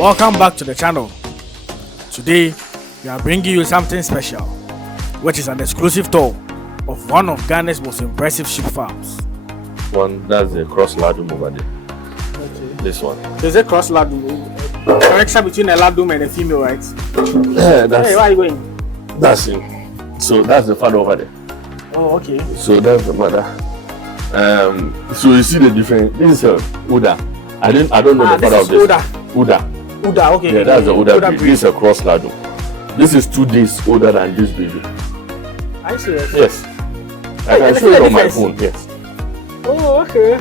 Welcome back to the channel. Today we are bringing you something special, which is an exclusive tour of one of Ghana's most impressive sheep farms. One, that's the cross Ladoum over there. Okay. This one. There's a cross Ladoum. Correction between a Ladoum and a female, right? Yeah, that's, hey, where are you going? That's it. So that's the father over there. Oh, okay. So that's the mother. So you see the difference. This is a Uda. I don't know the father of this. Uda, okay. Yeah, that's the Uda breed. This is a cross Ladoum. This is 2 days older than this baby. Are you serious? Yes. I can show you on my phone. Yes. Oh, okay.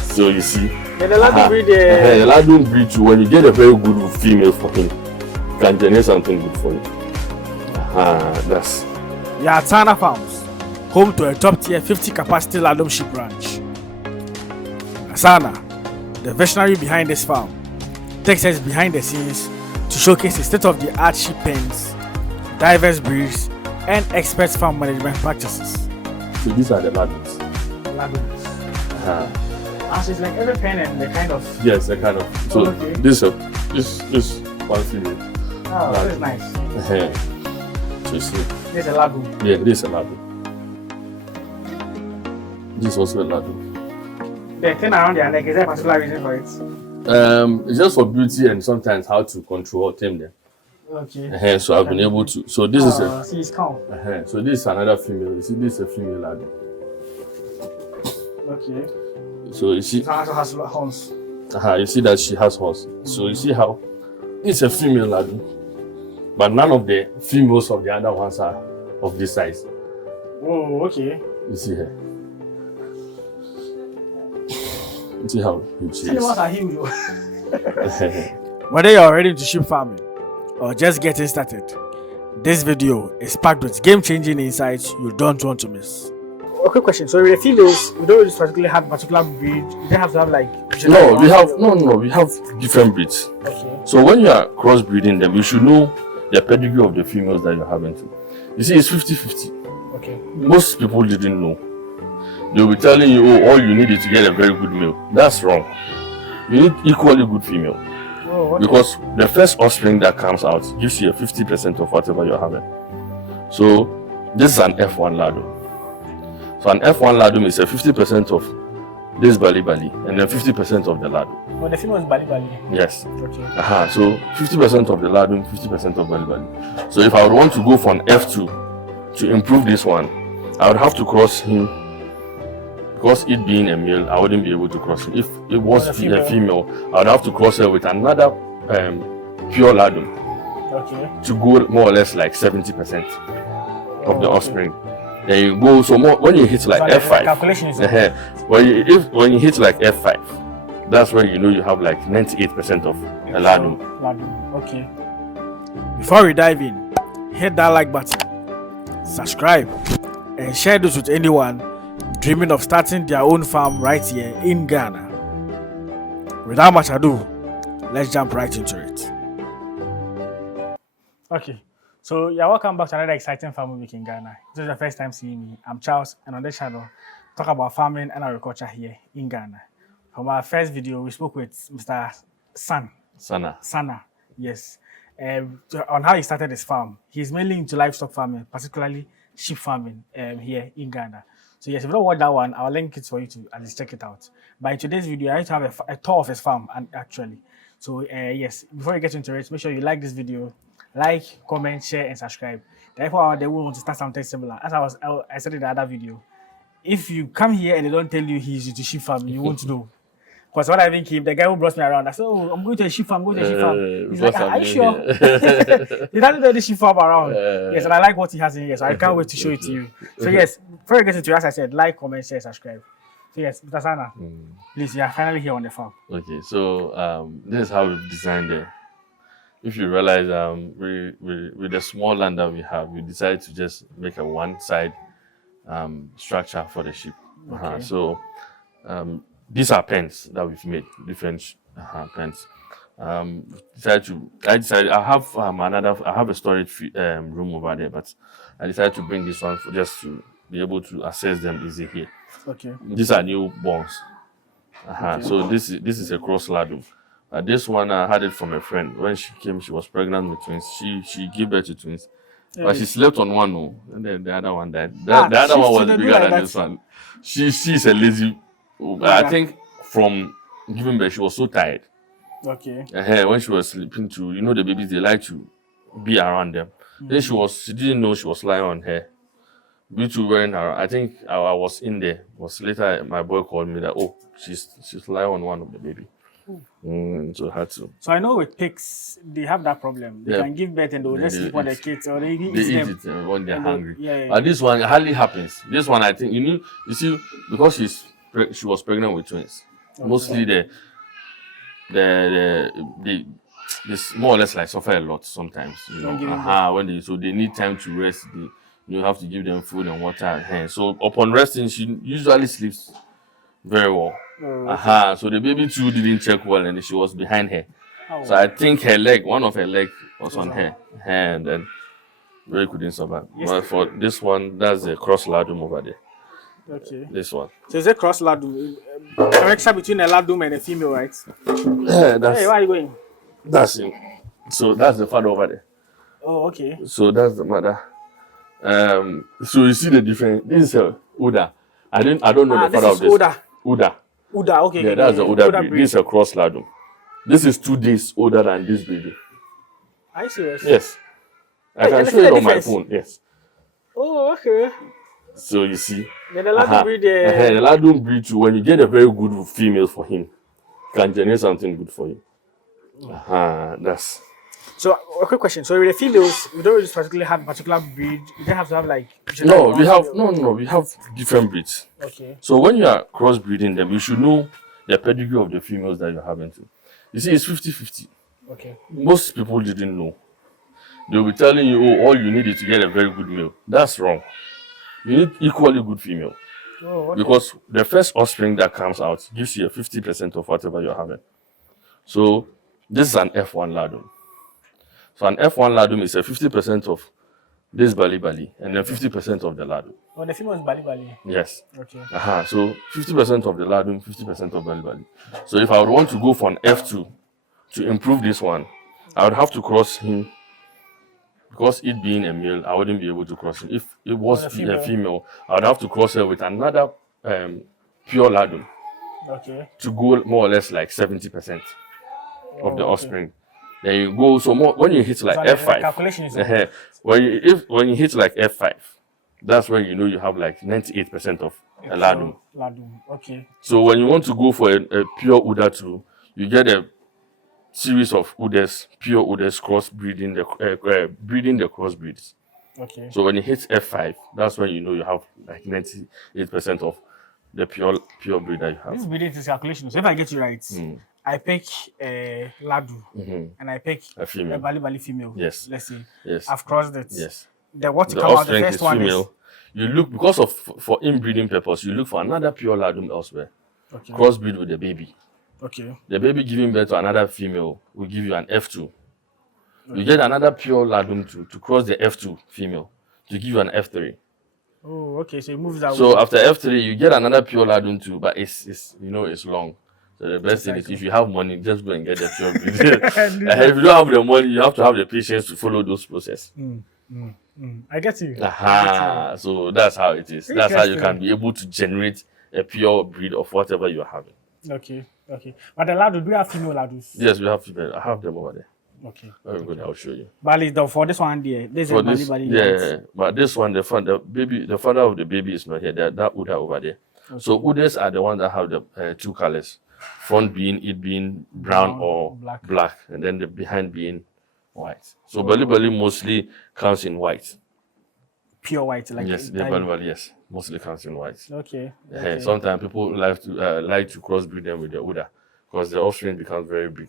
So you see. Yeah, the Ladoum breed. The Ladoum breed too. When you get a very good female for him, you can generate something good for him. That's. Nasana Farms, home to a top-tier 50 capacity Ladoum sheep ranch. Nasana, the visionary behind this farm, takes us behind the scenes to showcase the state-of-the-art sheep pens, diverse breeds, and expert farm management practices. So these are the Ladoums. So it's like every pen and the kind of. Yes, the kind of. So okay. This one female. Oh, that's nice. So you see. This is a Ladoum. Yeah, this is a Ladoum. This is also a Ladoum. The thing around their neck, is there a particular reason for it? It's just for beauty and sometimes how to control or tame them. Okay. So I've been able to. So this is a. See, it's calm. So this is another female. You see, this is a female Ladoum. Okay. So you see. It also has horns. You see that she has horns. So you see how it's a female Ladoum, but none of the females of the other ones are of this size. Oh, okay. You see her. You see how huge she is. Animals are huge. Whether you're ready to sheep farming or just getting started, this video is packed with game-changing insights you don't want to miss. Okay, question. So with the females, we don't really particularly have particular breed. You don't have to have like. We have different breeds. Okay. So when you are crossbreeding them, you should know the pedigree of the females that you're having to. You see, it's 50-50. Okay. Most people didn't know. They'll be telling you, oh, all you need is to get a very good male. That's wrong. You need equally good female. Oh, okay. Because the first offspring that comes out gives you a 50% of whatever you're having. So this is an F1 Ladoum. So an F1 Ladoum is a 50% of this Bali and then 50% of the Ladoum. Well, the female is Bali. Yes. Okay. So 50% of the Ladoum, 50% of Bali. So if I would want to go for an F2 to improve this one, I would have to cross him. Because it being a male, I wouldn't be able to cross him. If it was a female, I would have to cross her with another pure Ladoum. Okay. To go more or less like 70% of the offspring. Then you go so more when you hit like F5. Calculation is when you hit like F5, that's when you know you have like 98% of a Ladoum. Okay. Before we dive in, hit that like button, subscribe, and share this with anyone dreaming of starting their own farm right here in Ghana. Without much ado, let's jump right into it. Okay. So you're welcome back to another exciting farm week in Ghana. This is the first time seeing me. I'm Charles, and on this channel, talk about farming and agriculture here in Ghana. From our first video, we spoke with Mr. Sana. Yes. On how he started his farm. He's mainly into livestock farming, particularly sheep farming here in Ghana. So yes, if you don't watch that one, I'll link it for you to at least check it out. But in today's video, I need to have a tour of his farm, and actually. So yes, before you get into it, make sure you like this video. Like, comment, share, and subscribe. Therefore, they will want to start something similar. As I said in the other video, if you come here and they don't tell you he's into sheep farm, you won't know. Because when I even came, the guy who brought me around, I said, "Oh, I'm going to a sheep farm. He's like, "Are you sure?" He doesn't know the sheep farm around. Yes, and I like what he has in here, so I can't wait to show it to you. So yes, before you get into it, as I said, like, comment, share, subscribe. So yes, Mr. Sana, please, you are finally here on the farm. Okay, so this is how we've designed it. If you realize, with the small land that we have, we decided to just make a one-side structure for the sheep. Okay. So these are pens that we've made, different pens. I have a storage room over there, but I decided to bring this one just to be able to access them easy here. Okay. These are newborns. Okay. So this is a cross Ladoum. This one I had it from a friend. When she came, she was pregnant with twins. She gave birth to twins. But she slept on one, no, and then the other one died. The other one was bigger than this one. She's a lazy. I think from giving birth, she was so tired. Okay. When she was sleeping too, you know the babies, they like to be around them. Then she didn't know she was lying on her. We two wearing her. I think I was in there. Was later my boy called me that she's lying on one of the baby. So I had to. So I know with pigs, they have that problem. They can give birth and they'll just sleep on their kids or they eat them. It when they're hungry. Yeah. But this one hardly happens. This one I think you see because she was pregnant with twins. Okay. Mostly they more or less like suffer a lot sometimes. You know, when they need time to rest. You have to give them food and water. So upon resting, she usually sleeps very well. So the baby too didn't check well and she was behind her. So I think one of her leg was on her and then really couldn't survive. But for this one, that's a cross Ladoum over there. Okay. This one. So it's a cross Ladoum. Connection between a Ladoum and a female, right? Hey, where are you going? That's him. So that's the father over there. Oh, okay. So that's the mother. So you see the difference. This is Uda. I don't know the father of this. Uda, okay. Yeah, that's the Uda breed. This is a cross Ladoum. This is 2 days older than this baby. Are you serious? Yes. I can show it on my phone. Yes. Oh, okay. So you see. The Ladoum breed. The Ladoum breed too. When you get a very good female for him, can generate something good for you. That's. So a quick question. So with the females, we don't just particularly have a particular breed. We don't have to have like. No, we have different breeds. Okay. So when you are crossbreeding them, you should know the pedigree of the females that you're having to. You see, it's 50-50. Okay. Most people didn't know. They'll be telling you, all you need is to get a very good male. That's wrong. You need equally good female. Oh, okay. Because the first offspring that comes out gives you a 50% of whatever you're having. So this is an F1 Ladoum. So an F1 Ladoum is a 50% of this Bali and then 50% of the Ladoum. Oh, the female is Bali. Yes. Okay. So 50% of the Ladoum, 50% of Bali. So if I would want to go for an F2 to improve this one, I would have to cross him. Because it being a male, I wouldn't be able to cross him. If it was a female, I would have to cross her with another pure Ladoum. Okay. To go more or less like 70% of the offspring. Then you go when you hit like F5. Calculation is when you hit like F5, that's when you know you have like 98% of a Ladoum. Okay. So when you want to go for a pure Uda too, you get a series of Udas, pure Udas breeding the crossbreeds. Okay. So when you hit F5, that's when you know you have like 98% of the pure breed that you have. This breeding is calculation. So if I get you right, I pick a Ladoum and I pick a female. A Bali female. Yes. Let's say. Yes. I've crossed it. Yes. Then what to come out the first one female. You look because for inbreeding purpose, you look for another pure Ladoum elsewhere. Okay. Crossbreed with the baby. Okay. The baby giving birth to another female will give you an F2. Okay. You get another pure Ladoum to cross the F2 female to give you an F3. Oh, okay. So you move that way. So after F3, you get another pure Ladoum too, but it's long. So the best thing is if you have money, just go and get the pure breed. If you don't have the money, you have to have the patience to follow those processes. I get you. So that's how it is. That's how you can be able to generate a pure breed of whatever you're having. Okay. But the Ladoum, do you have female Ladoums? Yes, we have female. I have them over there. Okay. Very good. I'll show you. Bali, for this one there, this is Bali. Yeah, but this one, the father of the baby is not here. That Uda over there. Okay. So Udas are the ones that have the 2 colors. Front being brown or black, and then the behind being white. So Bali mostly comes in white. Pure white, like yes, the Bali yes, mostly comes in white. Okay. Sometimes people like to crossbreed them with the Uda because the offspring becomes very big.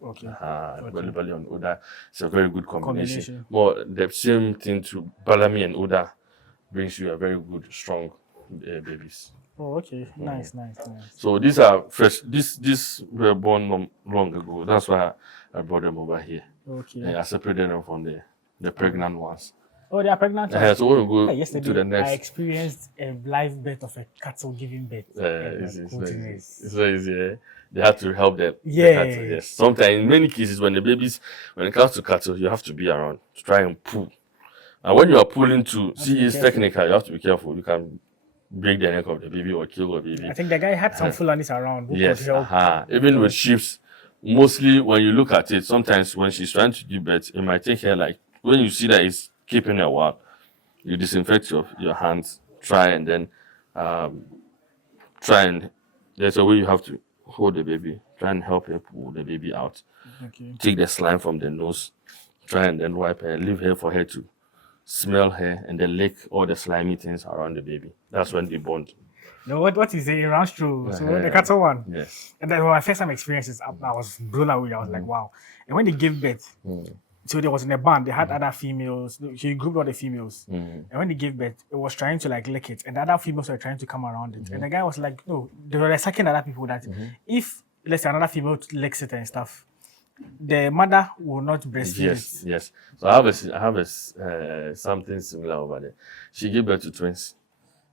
Okay. Bali and Uda, it's a very good combination. More the same thing to Balami and Uda brings you a very good, strong babies. Oh, okay. Nice. So these are fresh. These were born long ago. That's why I brought them over here. Okay. And I separated them from the pregnant ones. Oh, they are pregnant. So we'll go to the next. I experienced a live birth of a cattle giving birth. It's very easy. they had to help them. Yeah. Yes. Sometimes, in many cases, when it comes to cattle, you have to be around to try and pull. And when you are pulling it's technical, you have to be careful. You can break the neck of the baby or kill the baby. I think the guy had some Fulanis around who Yes. could help. Even with sheep, mostly when you look at it, sometimes when she's trying to give birth, it might take her like, when you see that it's keeping a while, you disinfect your hands, there's a way you have to hold the baby, try and help her pull the baby out. Okay. Take the slime from the nose, try and then wipe her, leave her for her to smell her, and then lick all the slimy things around the baby. That's when they bond. No, what is it? It runs through. So the cattle one. Yes. And then my first time experiences, I was blown away. I was like, wow. And when they gave birth, so there was in a band, they had other females. She grouped all the females. And when they gave birth, it was trying to like lick it. And the other females were trying to come around it. And the guy was like, no, they were sucking other people that if, let's say, another female licks it and stuff, the mother will not breastfeed it. Yes. So I have something similar over there. She gave birth to twins.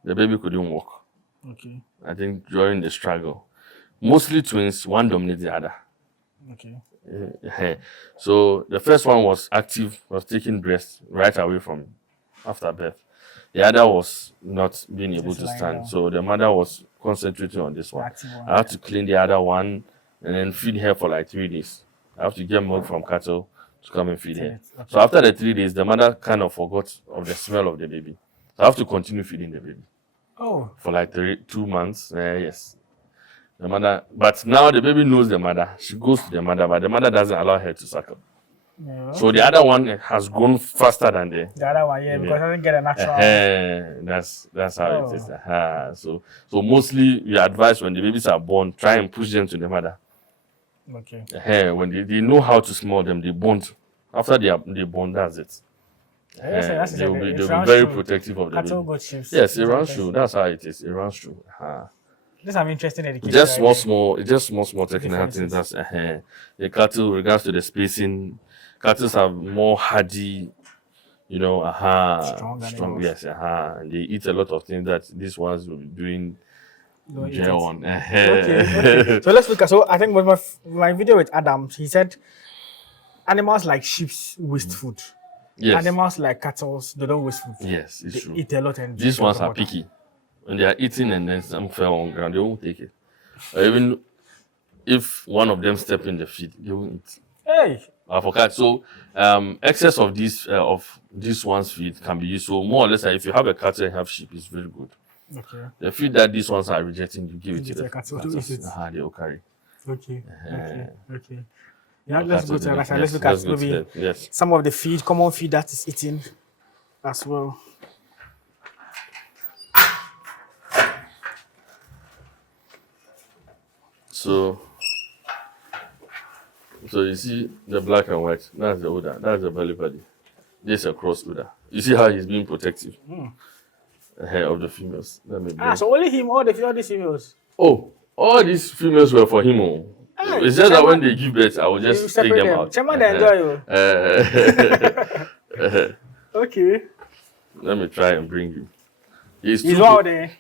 The baby couldn't walk. Okay. I think during the struggle, mostly twins, one dominates the other. Okay. So the first one was active, was taking breast right away from after birth. The other was not being able to stand. Down. So the mother was concentrating on this one. I had to clean the other one and then feed her for like 3 days. I have to get milk from cattle to come and feed her. Okay. So after the 3 days, the mother kind of forgot of the smell of the baby. So I have to continue feeding the baby. Oh. For like 2 months. Yes. The mother, but now the baby knows the mother. She goes to the mother, but the mother doesn't allow her to suckle. Yeah, okay. So the other one has grown faster than the other one, because it doesn't get a natural. That's how it is. So mostly we advise when the babies are born, try and push them to the mother. Okay. When they know how to smell them, they bond. After they bond, that's it. They'll be very protective of the baby. Yes, it runs through. That's how it is. It runs through. This is an interesting education. Just small technical things. That's the cattle, regards to the spacing, cattle are more hardy, strong. Yes, and they eat a lot of things that these ones will be doing. On. Okay. So let's look at. So I think with my video with Adam, he said animals like sheep waste food. Yes. Animals like cattle, they don't waste food. Yes, it's true. Eat a lot and these ones are picky. When they are eating and then some fell on ground, they won't take it. Or even if one of them step in the feed, they won't eat. Hey. For cats. So excess of this one's feed can be used. So more or less, if you have a cattle and have sheep, it's very good. Okay. The feed that these ones are rejecting, you give it to the cattle. They will carry. Okay. Okay. Yeah, let's go to Nasana. Let's look at maybe some of the common feed that is eaten as well. So you see the black and white, that's the udder, that's the belly body. This is a cross udder. You see how he's being protective of the females. So only him, all these females? Oh, all these females were for him. It's just that when they give birth, I will just take them out. Chairman, they enjoy you. Okay. Let me try and bring you. He's out there.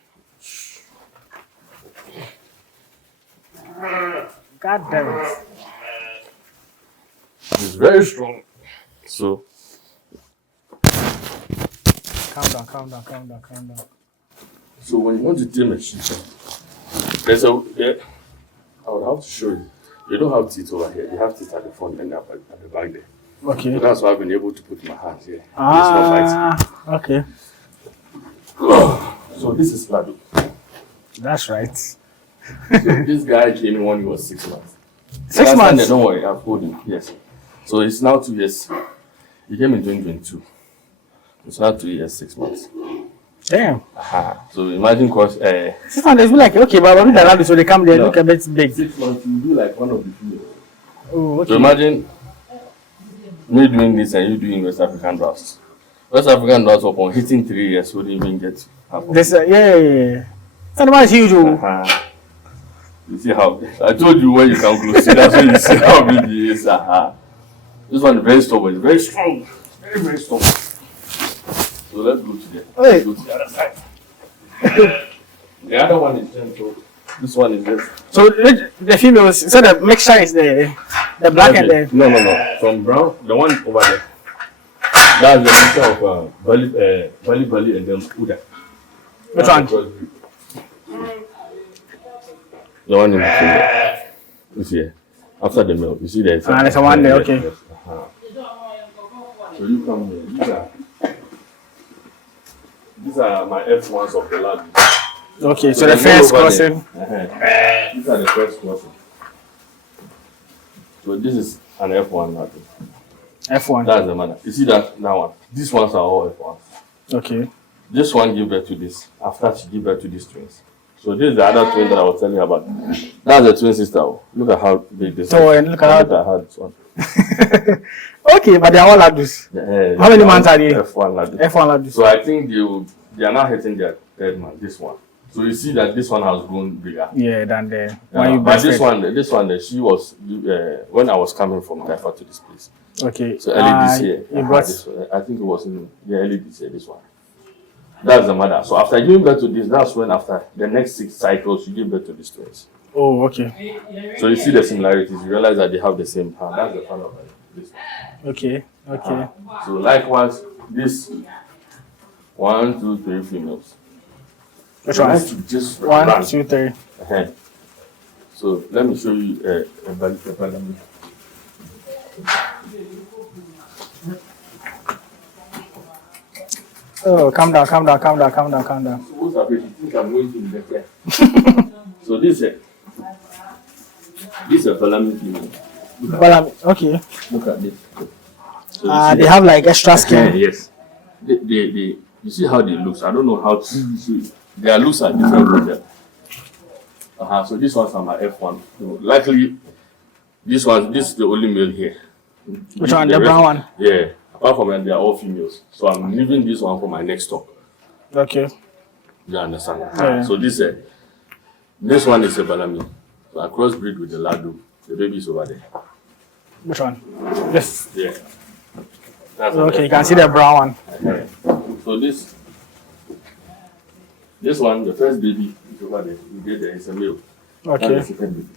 God damn it. He's very strong. So. Calm down. So when you want to tame a sheep, I would have to show you. You don't have teeth over here. You have teeth at the front and at the back there. Okay. So that's why I've been able to put my hand here. Okay. So this is Ladoum. That's right. So this guy came in when he was 6 months. 6 months? Don't worry, I've told him. Yes. So it's now 2 years. He came in 2022. It's now 2 years, 6 months. Damn. So imagine 6 months, it's like, okay, but when they're so they come there, look a bit big. 6 months, you do like one of the females. Oh, okay. So imagine me doing this and you doing West African drafts. West African drafts upon hitting 3 years wouldn't even get half of it. Yeah. Animal is huge. You see how I told you when you come close. That's when you see how big he is. This one is very stubborn. It's very strong. Very, very strong. So let's go to the other side. The other one is gentle. This one is this. So the females, so the mixture is the black and the... No. From brown, the one over there. That's the mixture of Bali and then Uda. Which one? The one in the finger. You see, after the milk, you see there's there's a one there, okay. Yes. So you come here. These are my F1s of the lab. Okay, so the first crossing. These are the first crossing. So this is an F1 now. F1. That's the mother. You see that now one? These ones are all F1s. Okay. This one give birth to this. After she give birth to these twins. So this is the other twin that I was telling you about. That's the twin sister. Look at how big this so, is. Look at how this one. Okay, but they are all Ladus. How many months are they? F1 Ladus. F1 Ladus. So I think they are now hitting their third month. This one. So you see that this one has grown bigger. Yeah, than the one you but this one, she was when I was coming from Taifa to this place. Okay. So early this year, I think it was in early this year. This one. That's the mother. So after giving birth to this, that's when after the next 6 cycles, you give birth to these twins. Oh, okay. So you see the similarities. You realize that they have the same hand. That's the father of this. Okay. So likewise, this 1, 2, 3 females. Which one? Just 1, 2, 3. So let me show you a balance. Oh, calm down. So this is a Balami female. Okay. Look at this. So they have like extra skin. Yes. They you see how they look. I don't know how to see. Their looks are different from them. So this one's my F1. So likely this is the only male here. Which one? The brown one? Yeah. Apart from that, they are all females. So I'm leaving this one for my next stock. Okay. You understand? Yeah. So this one is a Balami. So I crossbreed with the Ladoum. The baby is over there. Which one? This. Yeah. Okay, you can see the brown one. So this one, the first baby is over there. You get there, it's a male. Okay. That's the second baby.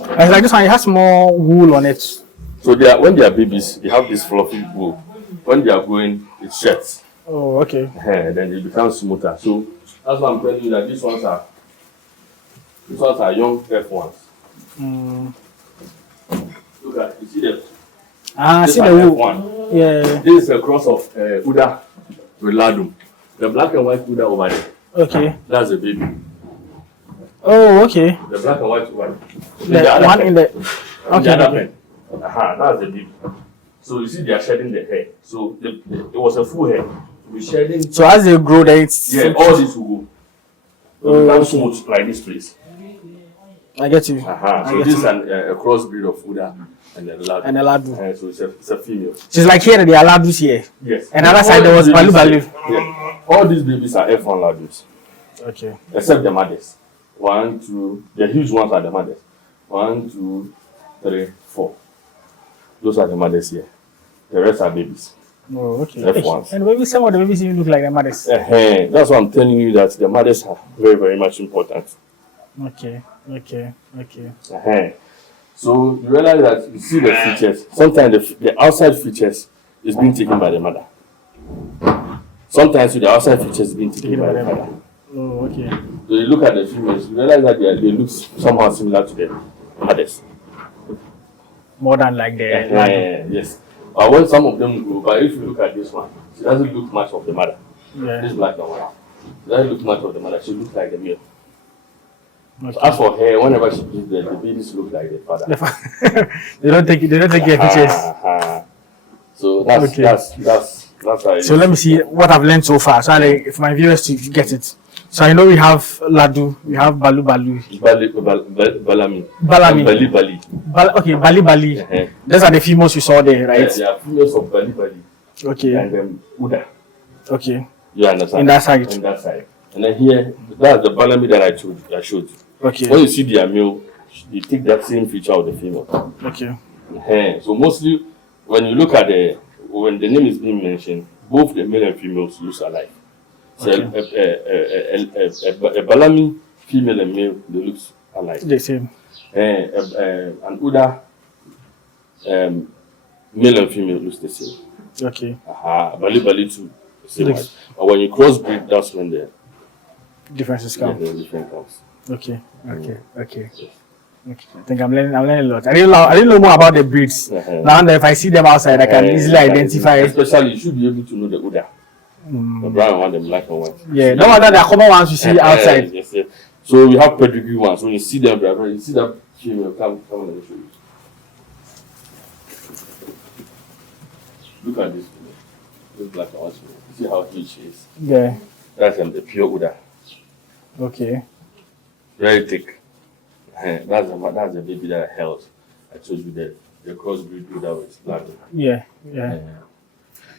It's like this one, it has more wool on it. So when they are babies, they have this fluffy wool. When they are growing, it sheds. Oh, okay. Then it becomes smoother. So that's why I'm telling you that these ones are young F1s. Look at, you see them? I see the wool. F1. Yeah. This is a cross of Uda with Ladoum. The black and white Uda over there. Okay. That's the baby. Oh, okay. The black and white over there. The one in the... Okay. That's the baby. So you see they are shedding the hair. So it was a full hair. We're shedding. So as they grow, then it's... Yeah, all this will go. So become smooth like this place. I get you. So this is a crossbreed of Uda and a Ladoum. And a Ladoum. So it's a female. She's like here, they are Ladus here. Yes. And other side there was Balu. Yeah. All these babies are F1 Ladus. Okay. Except the mothers. 1, 2, the huge ones are the mothers. 1, 2, 3, 4. Those are the mothers here. The rest are babies. Oh, okay. F1s. And maybe some of the babies even look like the mothers. That's why I'm telling you that the mothers are very, very much important. Okay. So you realize that you see the features. Sometimes the outside features is being taken by the mother. Sometimes the outside features is being taken by the mother. Oh, okay. So you look at the females, you realize that they look somehow similar to the mothers. More than like the yes. But when some of them grow, but if you look at this one, she doesn't look much of the mother. Yeah. This black one. She doesn't look much of the mother. She looks like the male. Okay. So as for her, whenever she gives the babies look like the father. they don't take your pictures. So that's how. So let me see what I've learned so far. So if my viewers to get it. So I know we have Ladu, we have Balami. Bali. Okay, Bali. Those are the females you saw there, right? Yeah, they are females of Bali. Okay. And then Uda. Okay. You understand? In that side. And then here, that's the Balami that I showed you. Okay. When you see their male, you take that same feature of the female. Okay. So mostly, when you look at when the name is being mentioned, both the male and females look alike. So Okay. a Balami female and male, they look alike. The same. An Uda male and female looks the same. Okay. Bali too, the same Looks- one. But when you crossbreed, that's when the Differences come. different comes. Okay. Okay. I think I'm learning a lot. I didn't know more about the breeds. Now that if I see them outside, I can easily identify. Especially, you should be able to know the Uda. The brown one, the black one. Yeah, no wonder the common ones you see outside. Yes. So we have pedigree ones. When you see them, you see that female, come and let me show you. Look at this female. This black one. You see how huge she is. Yeah. That's the pure Uda. Okay. Very thick. That's the baby that I held. I told you that the crossbreed Uda was Ladoum. Yeah.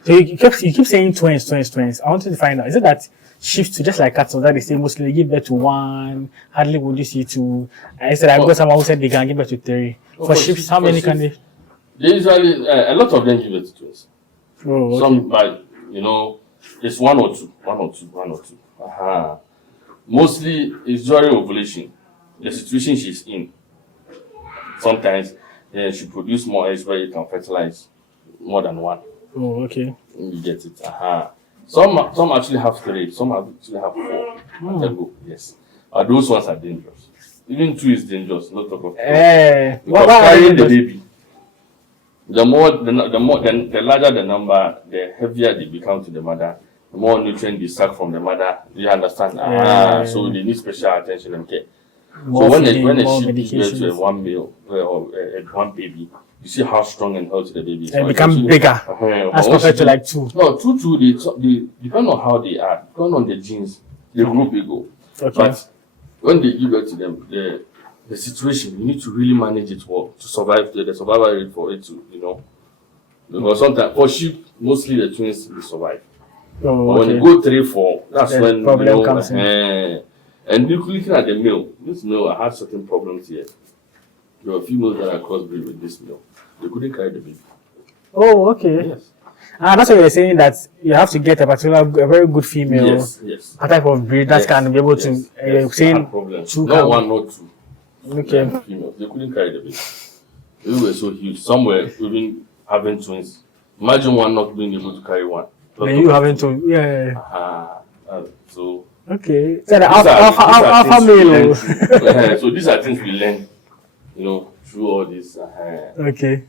So you keep saying twins. I wanted to find out, is it that shift to just like cattle that they say mostly they give birth to one, hardly would you see two? I said I've got someone who said they can give birth to three. For sheep, how many can they? They usually a lot of them give birth to twins. Oh, okay. Some, but it's one or two. Mostly it's during ovulation, the situation she's in. Sometimes she produce more eggs where you can fertilize more than one. Oh, okay. You get it. Some actually have three, some actually have four. Yes. Those ones are dangerous. Even two is dangerous, not talk of because carrying the baby. The larger the number, the heavier they become to the mother, the more nutrient they suck from the mother. Do you understand? So they need special attention and care. So when a sheep gives birth to one male or one baby, you see how strong and healthy the baby is. They become bigger as compared to like two. No, two, they depend on how they are, depend on the genes, the group they go. Okay. But when they give birth to them, the situation, you need to really manage it well to survive the survival rate for it to, because sometimes for sheep, mostly the twins will survive. Oh, but when you go 3, 4, that's then when problem comes in. And looking at the male, this male I had certain problems here. There were females that are crossbreed with this male. They couldn't carry the baby. Oh, okay. Yes. That's why you're saying that you have to get a very good female, Yes. a type of breed that can be able to. You're saying two. Not one, not two. Okay. Females. They couldn't carry the baby. They were so huge. Some were even having twins. Imagine one not being able to carry one. Then you having to, so. Okay. So the alpha male. So these are things we learn, through all this. Okay.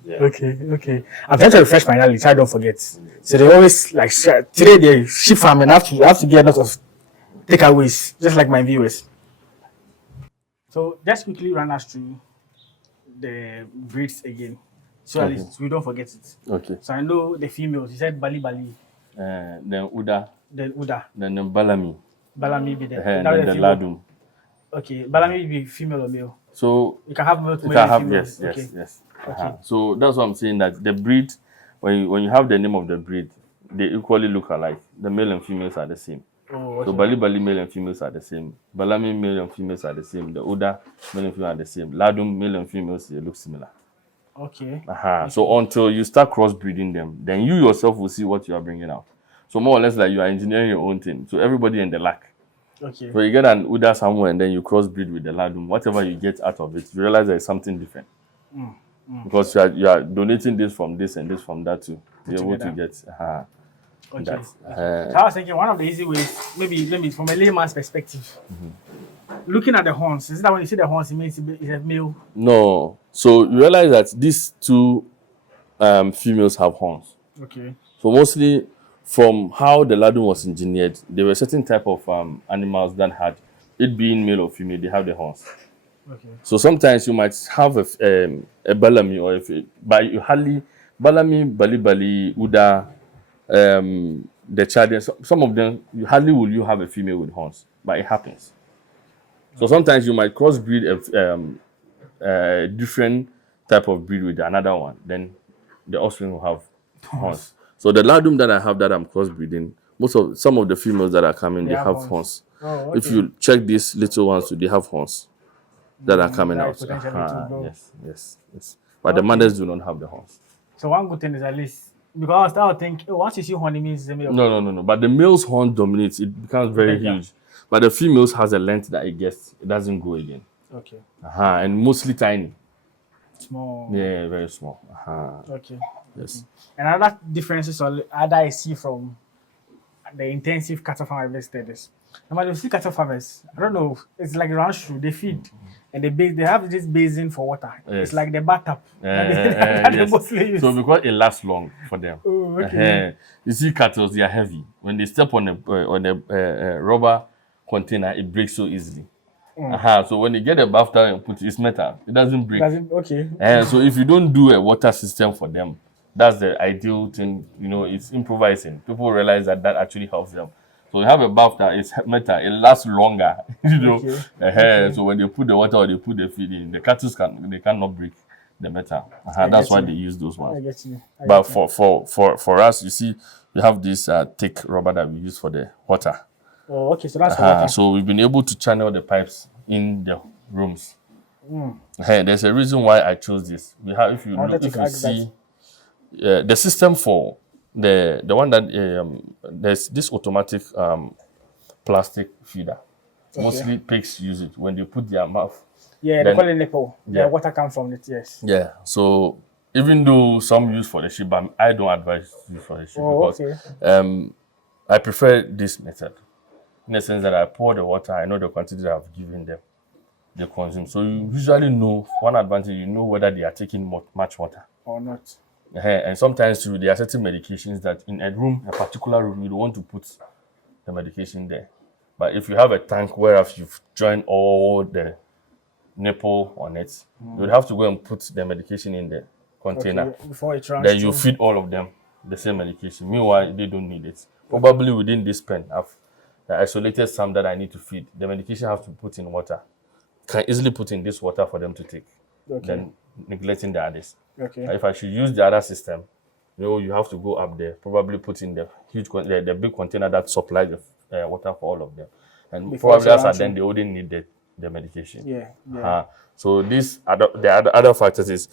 I'm trying to refresh my knowledge so I don't forget. So they always like today the sheep farming have to get a lot of takeaways, just like my viewers. So just quickly run us through the breeds again, so at least we don't forget it. Okay. So I know the females. You said Bali. Then Uda. Then Uda. Then Balami. Balami be there. And then the Ladoum. Okay. Balami be female or male? So you can have male to you male. can have female. yes. Okay. So that's what I'm saying, that the breed, when you have the name of the breed, they equally look alike. The male and females are the same. Oh, okay. So Bali male and females are the same. Balami male and females are the same. The Uda male and females are the same. Ladoum male and females, they look similar. Okay. So until you start crossbreeding them, then you yourself will see what you are bringing out. So more or less like you are engineering your own thing. So everybody in the lack. Okay. So you get an Uda somewhere and then you crossbreed with the Ladoum. Whatever you get out of it, you realize there is something different. Because you are donating this from this and this from that to be able to get that. So I was thinking one of the easy ways, maybe from a layman's perspective, looking at the horns. Is it that when you see the horns, it means it's a male? No. So you realize that these two females have horns. Okay. So mostly from how the Ladoum was engineered, there were certain type of animals that had, it being male or female, they have the horns. Okay. So sometimes you might have a Balami but you hardly Balami, Bali, Uda, the Chadian. Some of them you hardly will you have a female with horns, but it happens. So sometimes you might crossbreed a different type of breed with another one, then the offspring will have horns. So the Ladoum that I have that I'm crossbreeding, some of the females that are coming, they have horns. Oh, okay. If you check these little ones, they have horns that are coming out. Yes. But the mothers do not have the horns. So one good thing is at least Because I would think, oh, once you see honey means it's a male. No. But the male's horn dominates. It becomes very Bigger. huge. But the female's has a length that it gets. It doesn't go again. Okay. And mostly tiny. Small. Yeah, very small. Okay. Yes. And other differences or other I see from the intensive cattle farm I've listed is normally you see cattle farmers, I don't know, it's like round shoe, they feed and they have this basin for water. Yes. It's like the bathtub. That they Yes. mostly use. So because it lasts long for them. Oh, okay. You see cattle, they are heavy. When they step on a rubber container, it breaks so easily. So when you get a bathtub and put it's metal, it doesn't break. Okay. So if you don't do a water system for them, that's the ideal thing. You know, it's improvising. People realize that actually helps them. So you have a bath that is metal, it lasts longer. You know, Okay. so when they put the water or they put the feed in, the cattle cannot break the metal. I That's get why you. they use those I ones. get you. But for us, you see, we have this thick rubber that we use for the water. Oh, okay. So that's for water. So we've been able to channel the pipes in the rooms. There's a reason why I chose this. We have, if you see the system for the one that there's this automatic plastic feeder. Mostly pigs use it when they put their mouth. Yeah, they call it nipple. Yeah. The water comes from it, yes. Yeah. So even though some use for the sheep, but I don't advise use for the sheep because I prefer this method. In the sense that I pour the water, I know the quantity that I've given them, they consume. So you usually know one advantage, you know whether they are taking much water or not. And sometimes too, there are certain medications that in a room, a particular room, you don't want to put the medication there. But if you have a tank where you've joined all the nipple on it, you would have to go and put the medication in the container. Before it runs. Then you feed all of them the same medication. Meanwhile, they don't need it. Probably within this pen, I've isolated some that I need to feed. The medication I have to put in water. Can easily put in this water for them to take. Then neglecting the others. If I should use the other system, you have to go up there, probably put in the huge, the big container that supplies the water for all of them. And before probably then they wouldn't need the medication. So the other factors is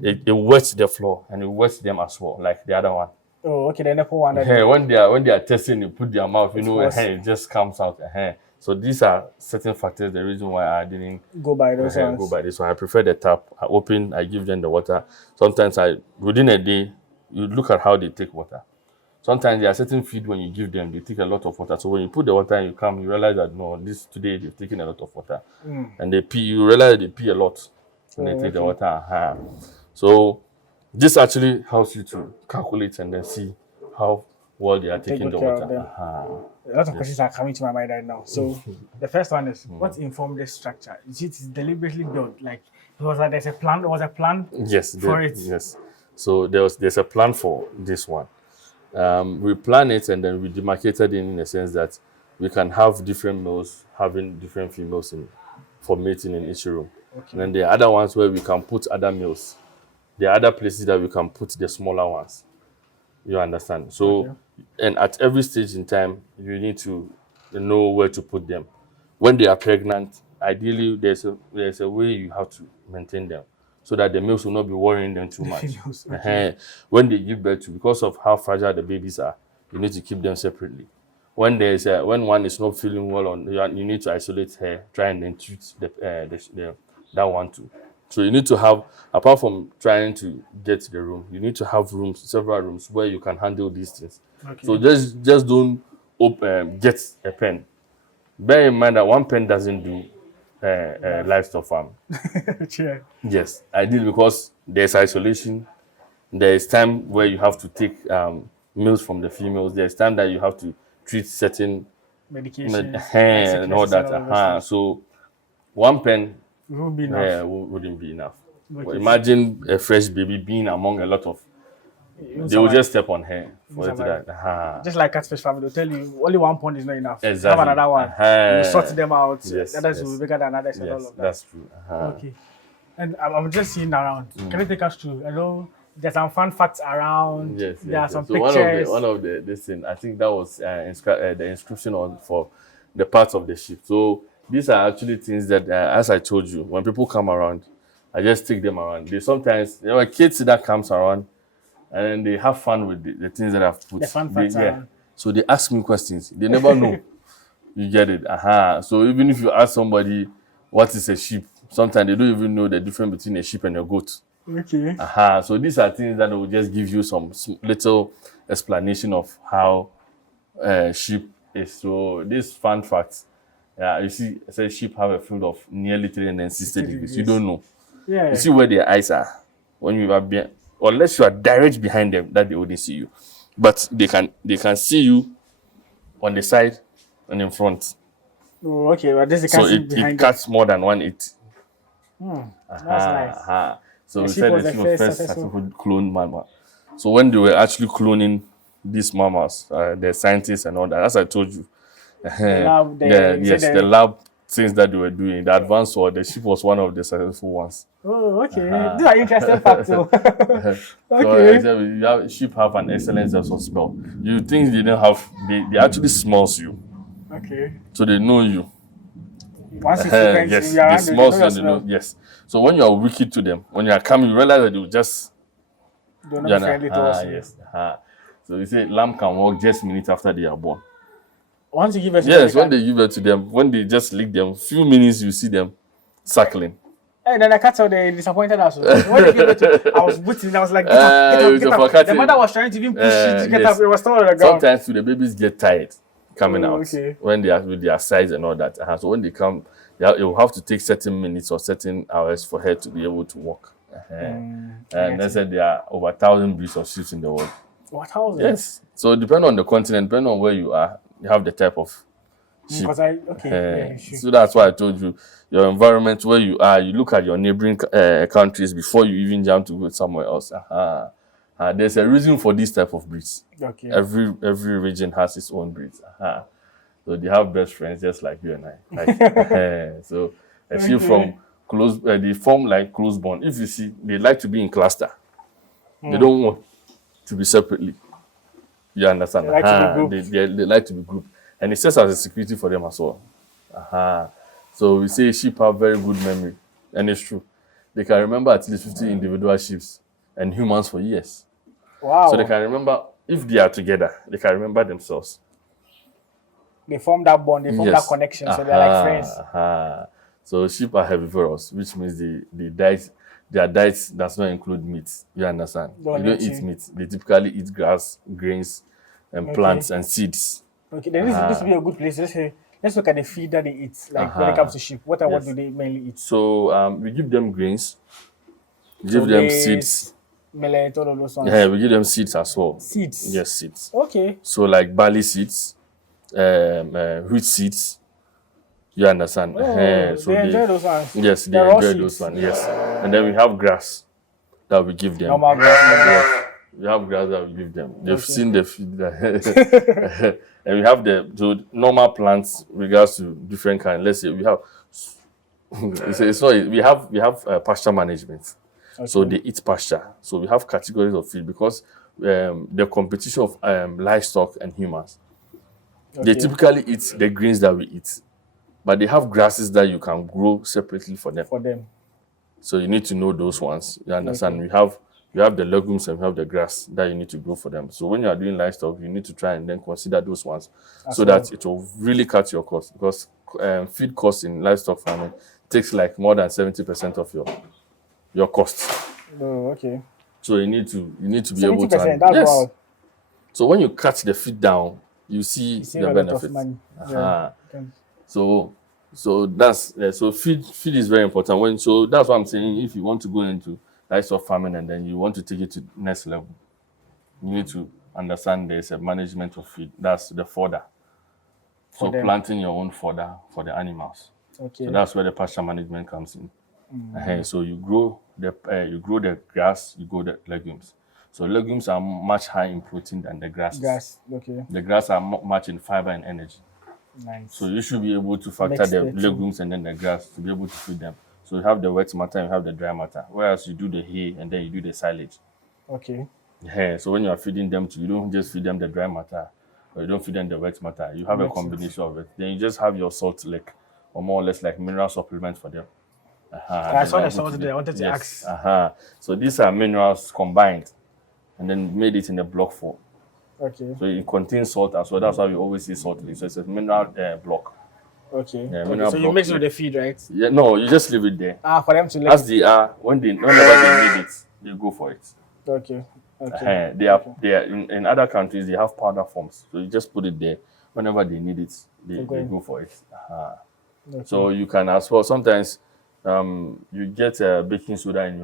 it wets the floor and it wets them as well, like the other one. Oh, okay, the nipple one. When they are testing, you put their mouth, it just comes out. So these are certain factors, the reason why I didn't go by those ones. Go by this one. I prefer the tap. I open, I give them the water. Sometimes within a day, you look at how they take water. Sometimes there are certain feed when you give them, they take a lot of water. So when you put the water and you come, you realize that no, today they've taken a lot of water. And they pee, you realize they pee a lot when they take the water. So this actually helps you to calculate and then see how well they are taking the water. A lot of questions are coming to my mind right now. So the first one is, what informed this structure? Is it deliberately built? Like there's a plan? There was a plan for it? Yes. So there's a plan for this one. We plan it and then we demarcated in a sense that we can have different males having different females for mating in each room. And then there are other ones where we can put other males. There are other places that we can put the smaller ones. You understand? So, and at every stage in time, you need to know where to put them. When they are pregnant, ideally, there's a way you have to maintain them so that the males will not be worrying them too much. When they give birth to, because of how fragile the babies are, you need to keep them separately. When one is not feeling well, you need to isolate her, try and then treat that one too. So you need to have, apart from trying to get the room, you need to have several rooms where you can handle these things. So just don't get a pen. Bear in mind that one pen doesn't do livestock farm. Yes, I did, because there's isolation. There is time where you have to take males from the females. There's time that you have to treat certain medication and all that. So one pen wouldn't be enough. Well, imagine a fresh baby being among a lot of. They will just step on her for it that. Just like catfish farm, they'll tell you only one pond is not enough. Exactly. Have another one. You sort them out. Yes, others will be bigger than others. And all of that. That's true. Okay. And I'm just seeing around. Can you take us through? I know there's some fun facts around. There are some pictures. One of this thing, I think that was the inscription for the parts of the ship. So these are actually things that, as I told you, when people come around, I just take them around. There are kids that comes around, and then they have fun with the things that I've put. The fun They- factor. So they ask me questions. They never know. You get it? So even if you ask somebody what is a sheep, sometimes they don't even know the difference between a sheep and a goat. Okay. So these are things that will just give you some little explanation of how sheep is. So this fun fact, you see, I said sheep have a field of nearly 360 degrees. You don't know. Yeah. You see where their eyes are when you are behind, unless you are direct behind them, that they wouldn't see you. But they can see you on the side and in front. Oh, okay. But this is So the it behind cuts more than 180. That's nice. So The we sheep said was the the sheep was first first successful. successful cloned mammal. So when they were actually cloning these mammals, the scientists and all that, as I told you, lab, the lab things that they were doing, the advanced one, the sheep was one of the successful ones. Oh, okay. These are interesting facts. So Okay. I said, sheep have an excellent sense of smell. You think they don't have, they actually smells you. Okay. So they know you. Once you frequent, Yes, you are they around, smell they you know and they your know. smell. Yes. So when you are wicked to them, when you are coming, you realize that you just They're not friendly to us. yes. So you say lamb can walk just minutes after they are born. Once you give us, Yes, when they give it to them, when they just lick them, few minutes you see them suckling. Hey, then I can't tell they disappointed us. When they gave it to, I was waiting. I was like, get it up, was get a up. forgetting. The mother was trying to even push it to get Yes. up. It was still on the ground. Sometimes too, the babies get tired coming out okay. when they are with their size and all that. So when they come, it will have to take certain minutes or certain hours for her to be able to walk. And they said there are over 1,000 breeds of sheep in the world. What house? Yes. So depending on the continent, depending on where you are, you have the type of sheep. Because yeah, sure. So that's why I told you your environment where you are. You look at your neighboring countries before you even jump to go somewhere else. There's a reason for this type of breeds. Okay. Every region has its own breeds. So they have best friends just like you and I. So a sheep from close, they form like close bond. If you see, they like to be in cluster. They don't want to be separately. You understand? They like to be grouped. They like to be grouped. And it serves as a security for them as well. So we say sheep have very good memory. And it's true. They can remember at least 50 individual sheep and humans for years. Wow. So they can remember, if they are together, they can remember themselves. They form that bond, they form that connection, so they're like friends. So sheep are herbivorous, which means their diet does not include meat. You understand? They don't eat meat. They typically eat grass, grains, and plants and seeds. Okay, then this would be a good place. Let's look at the feed that they eat. Like when it comes to sheep, what do they mainly eat? So we give them grains, give them seeds. Millet, all of those ones. Yeah, we give them seeds as well. Seeds? Yes, seeds. Okay. So like barley seeds, wheat seeds. You understand? So they enjoy those ones. Yes, they enjoy those ones. Yes. And then we have grass that we give them. Normal grass. Yes. We have grass that we give them. They've seen the feed that. And we have the normal plants regards to different kind. Let's say we have we have pasture management. Okay. So they eat pasture. So we have categories of feed because the competition of livestock and humans. Okay. They typically eat the greens that we eat, but they have grasses that you can grow separately for them. So you need to know those ones. You understand? Okay. We have the legumes and we have the grass that you need to grow for them. So when you are doing livestock, you need to try and then consider those ones that it will really cut your cost, because feed cost in livestock farming takes like more than 70% of your costs. Oh, okay. So you need to be able to. 70%. That's wow. So when you cut the feed down, you see the benefits. Yeah. So that's so feed is very important. So that's what I'm saying. If you want to go into livestock farming and then you want to take it to next level, you need to understand there's a management of feed. That's the fodder. So planting your own fodder for the animals. Okay. So that's where the pasture management comes in. So you grow the grass, you grow the legumes. So legumes are much higher in protein than the grasses. Okay. The grass are much in fiber and energy. Nice. So you should be able to factor the legumes and then the grass to be able to feed them. So you have the wet matter and you have the dry matter. Whereas you do the hay and then you do the silage. Okay. Yeah. So when you are feeding them, you don't just feed them the dry matter or you don't feed them the wet matter. You have a combination of it. Then you just have your salt lick, or more or less like mineral supplements for them. I saw the salt there. I wanted to ask. So these are minerals combined. and then made it in a block form. Okay. So it contains salt as well. That's why we always see salt in it. So it's a mineral block. Okay. Yeah, Okay. mineral So you block. mix it with the feed, right? Yeah, no, you just leave it there. For them to let. As they are, whenever they need it, they go for it. Okay. Okay. They are in other countries. They have powder forms, so you just put it there. Whenever they need it, they go for it. Okay. So you can as well. Sometimes, you get baking soda in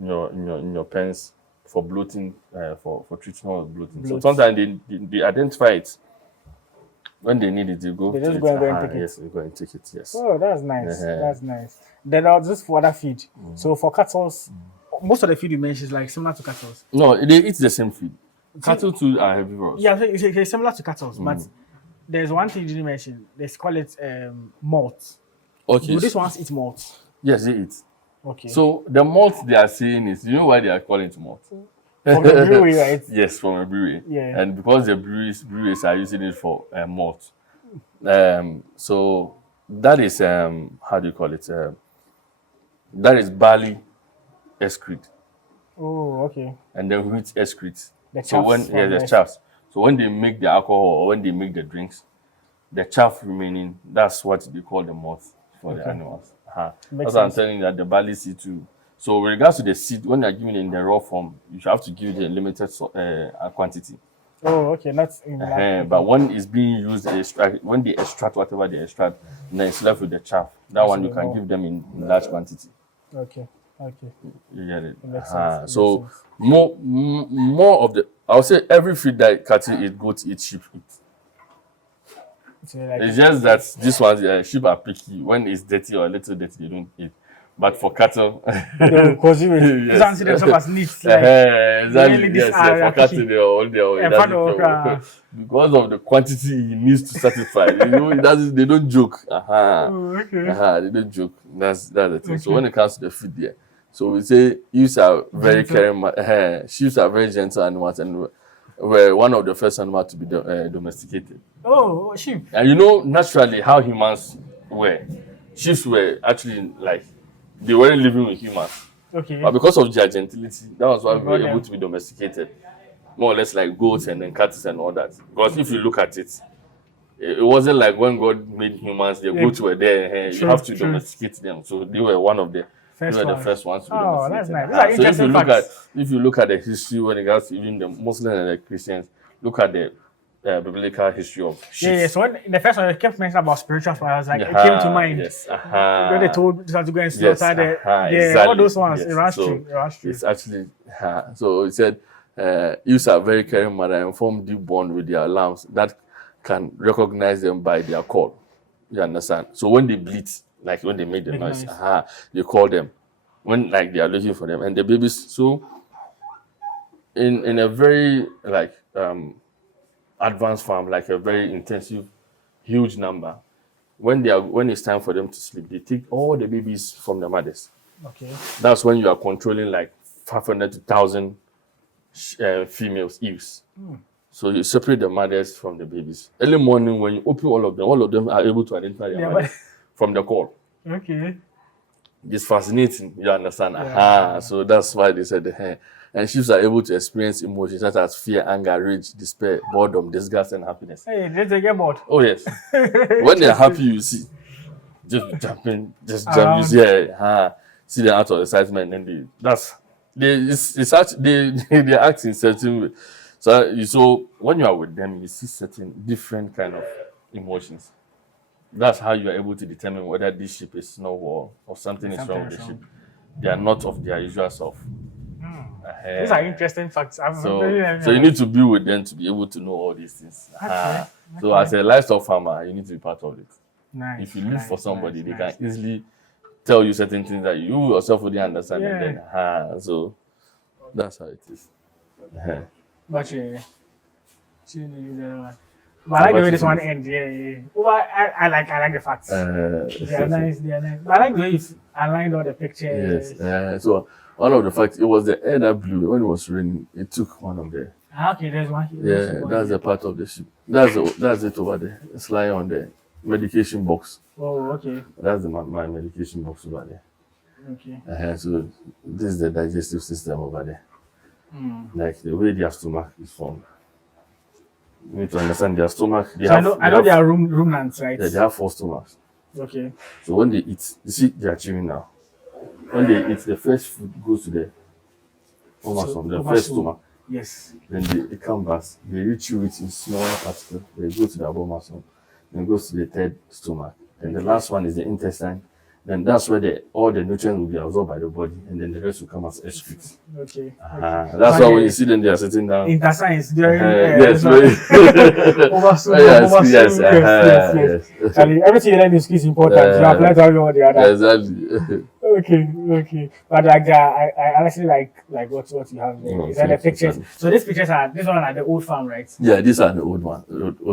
your pens for bloating, for treatment of bloating. So sometimes they identify it. When they need it, they go. They just go and take it. Yes, they go and take it. Yes. Oh, that's nice. That's nice. Then just for other feed. So for cattle, most of the feed you mentioned is like similar to cattle. No, they eat the same feed. Cattle too are herbivores. Yeah, it's similar to cattle, but there's one thing you didn't mention. They call it malt. Okay. Do these ones eat malt? Yes, they eat. Okay. So the malt they are saying is, you know why they are calling it malt? From the brewery, right? Yes, from a brewery. Yeah. And because the breweries are using it for malt. So that is how do you call it? That is barley excrete. Oh, okay. And then wheat excrete. The So the chaffs. So when they make the alcohol or when they make the drinks, the chaff remaining, that's what they call the malt for the animals. That's what I'm telling you, that the barley seed too. So with regards to the seed, when you're giving it in the raw form, you should have to give it a limited quantity. Oh, okay. That's in But when it's being used, when they extract whatever they extract, then it's left with the chaff. That one you can give them in large quantity. Okay. Okay. You get it? It makes sense. So more of the, I would say every feed that cattle eat, goats eat, sheep eat. So like, It's just that this ones, sheep are picky. When it's dirty or a little dirty, they don't eat. But for cattle, because you don't see themselves as neat. Exactly. Yes, for cattle, they are all because of the quantity he needs to satisfy. They don't joke. They don't joke. That's the thing. So when it comes to the feed there, so we say sheep are very caring. Sheep are very gentle animals and were one of the first animals to be domesticated. Oh, sheep. And naturally how humans were. Sheep were actually like, they weren't living with humans. Okay. But because of their gentility, that was why we were able to be domesticated. More or less like goats and then cattle and all that. Because if you look at it, it wasn't like when God made humans, the goats were there. You have to domesticate them. So they were one of the first ones to be domesticated. That's nice. So if you look at the history when it comes to even the Muslims and the Christians, look at the biblical history of sheep. Yeah. So when the first one, I kept mentioning about spiritual fire, I was like, it came to mind. Yes. When they told us to go and slaughter exactly. All those ones. Yes. It runs true. It's actually, so it said, youths are very caring mother and form deep bond with their lambs that can recognize them by their call. You understand? So when they bleat, like when they make the noise, they call them when like they are looking for them. And the babies, so in a very like advanced farm, like a very intensive, huge number, when it's time for them to sleep, they take all the babies from the mothers. Okay. That's when you are controlling like 500 to 1,000 females ewes. So you separate the mothers from the babies. Early morning, when you open all of them are able to identify their mothers from the call. Okay. It's fascinating, you understand? So that's why they said and sheep are able to experience emotions such as fear, anger, rage, despair, boredom, disgust, and happiness. Hey, did they get bored? Oh yes. When they're happy, you see, just jumping, you see them out of excitement, and they act in certain way. So when you are with them, you see certain different kind of emotions. That's how you are able to determine whether this sheep is snow or something is wrong with the sheep. They are not of their usual self. These are interesting facts. So you need to be with them to be able to know all these things. So as a livestock farmer, you need to be part of it. Nice. If you live for somebody, they can easily tell you certain things that you yourself wouldn't understand. And then, so that's how it is. But I like the way this one ends. Well, I like the facts. They are nice. But I like the way you aligned all the pictures. Yes. So one of the facts, it was the air that blew when it was raining. It took one of the. Okay, there's one here. Yeah, that's the part of the ship. That's it over there. It's lying on the medication box. Oh, okay. That's my medication box over there. Okay. So this is the digestive system over there. Like the way their stomach is formed. You need to understand their stomach. So I know they are ruminants, right? Yeah, they have 4 stomachs. Okay. So when they eat, you see they are chewing now. When they eat, the first food goes to the first stomach. Yes. Then they come back. They chew it in small particles. They go to the abomasum. Then goes to the third stomach. Then the last one is the intestine. Then that's where all the nutrients will be absorbed by the body, and then the rest will come as excrete. Okay. That's why when you see them, they are sitting down. Interscience during yes, yes. And everything you learn in school is important. You apply to everyone the other. Exactly. Okay. But like I honestly like what you have there. Is that the pictures? So these pictures this one are the old farm, right? Yeah, these are the old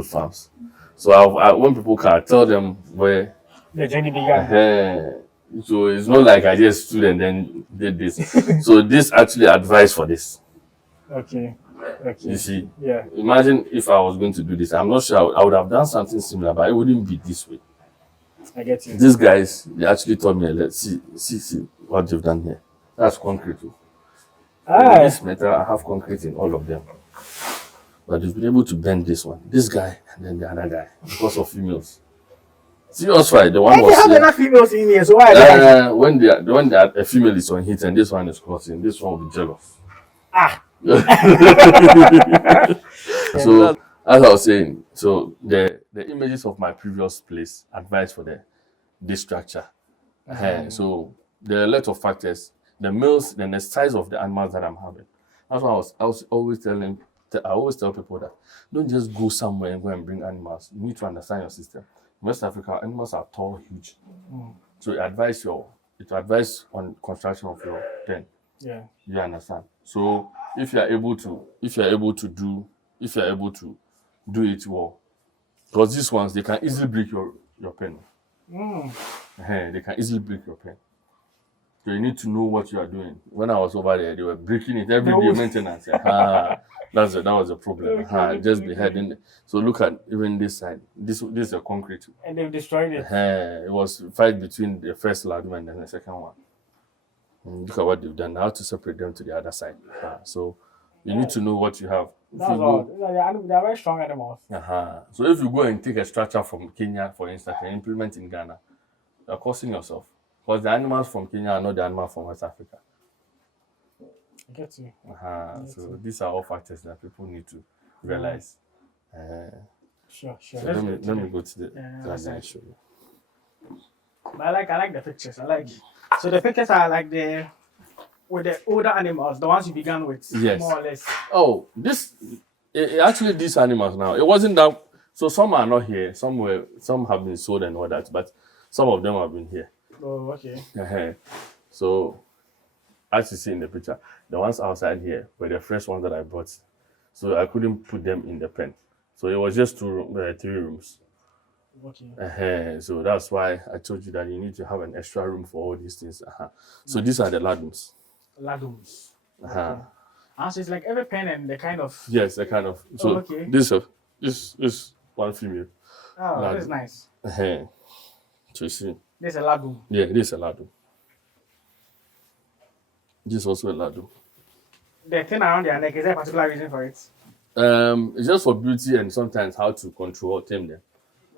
farms. So when people come, I tell them where the journey began. So it's not like I just stood and then did this. So this actually advice for this. Okay. You see? Yeah. Imagine if I was going to do this. I'm not sure I would have done something similar, but it wouldn't be this way. I get you. These guys, they actually told me, let's see what they've done here. That's concrete too. This metal, I have concrete in all of them. But they've been able to bend this one. This guy and then the other guy because of females. Serious fight. The one was. They have enough females in here, so why? When a female is on hit and this one is crossing, this one will be jealous. So as I was saying, so the images of my previous place advice for this structure. So there are a lot of factors. The males, then the size of the animals that I'm having. That's why I was always telling. I always tell people that don't just go somewhere and go and bring animals. You need to understand your system. In West Africa, animals are tall, huge. So it advise on construction of your pen. Yeah. You understand? So if you are able to do it well, because these ones they can easily break your pen. They can easily break your pen. So you need to know what you are doing. When I was over there, they were breaking it every day, maintenance. That was a problem. Just be heading. So look at even this side. This is a concrete. And they've destroyed it. It was a fight between the first Ladoum and then the second one. And look at what they've done. Now to separate them to the other side. So you need to know what you have. That's all. They are very strong animals. So if you go and take a structure from Kenya, for instance, and implement in Ghana, you're causing yourself. Because the animals from Kenya are not the animals from West Africa. I get you. So these are all factors that people need to realize. Sure. So let me go to the class and show you. But I like the pictures. So the pictures are like with the older animals, the ones you began with, more or less. Oh, actually these animals now. It wasn't that. So some are not here. Some have been sold and all that, but some of them have been here. Oh, okay. So, as you see in the picture, the ones outside here were the fresh ones that I bought. So I couldn't put them in the pen. So it was just 3 rooms. Okay. So that's why I told you that you need to have an extra room for all these things. So these are the Ladoums. Ladoums. Okay. So it's like every pen and the kind of. Yes, the kind of. So this is one female. Oh, that's nice. So you see. This is a Ladoum. Yeah, this is a Ladoum. This is also a Ladoum. The thing around their neck, is there a particular reason for it? It's just for beauty and sometimes how to control tame them.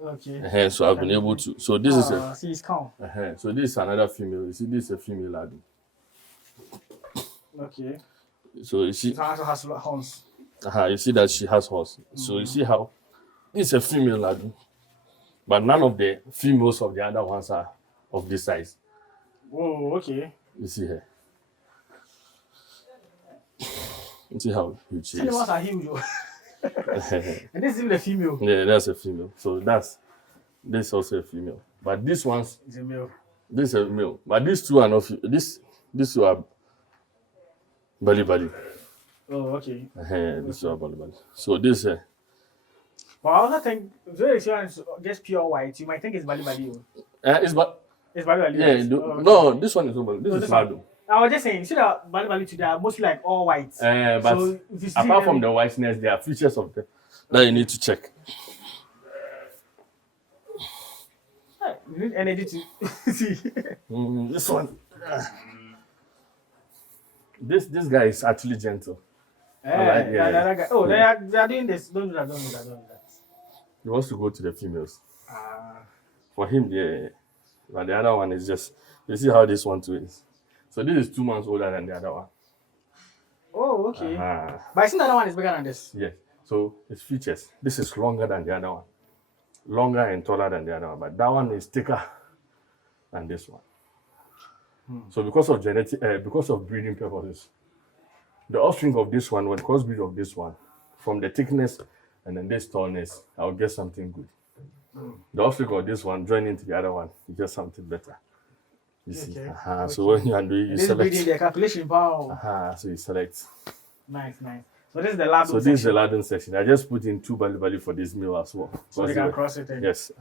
Okay. So I've been able to. So this is a. See, it's calm. So this is another female. You see, this is a female Ladoum. Okay. So you see. It also has horns. You see that she has horns. So you see how this is a female Ladoum. But none of the females of the other ones are of this size. Oh, okay. You see her. You see how huge she is. The ones are huge. And this is even a female. Yeah, that's a female. So this is also a female. But this one's is a male. This is a male. But these two are not. These two are bali. Oh, okay. These two are bali. So this. But I also think if you are just pure white, you might think it's Bali. It's Bali. Yeah. No, this one is not Bali. This is Ladoum. I was just saying, see that Bali today are mostly like all white. But so apart from the whiteness, there are features of them that you need to check. You need energy to see. This one. This guy is actually gentle. Eh, yeah, that yeah. other guy. Oh, they are doing this. Don't do that. Don't do that. Don't do that. He wants to go to the females. Ah, For him, yeah. But the other one is just, you see how this one too is. So this is 2 months older than the other one. oh, okay. Uh-huh. But I think the other one is bigger than this. Yes. So its features. This is longer than the other one. Longer and taller than the other one. But that one is thicker than this one. So because of because of breeding purposes, the offspring of this one, when crossbreed of this one, from the thickness and then this tallness, I'll get something good. The offspring of this one joining to the other one, you get something better. You see. Okay. So when you are doing, you And this select. breeding, the calculation power. So you select. Nice. So this is the lab. So this is the Ladoum section. I just put in 2 bali for this meal as well. So they can cross it in. Yes.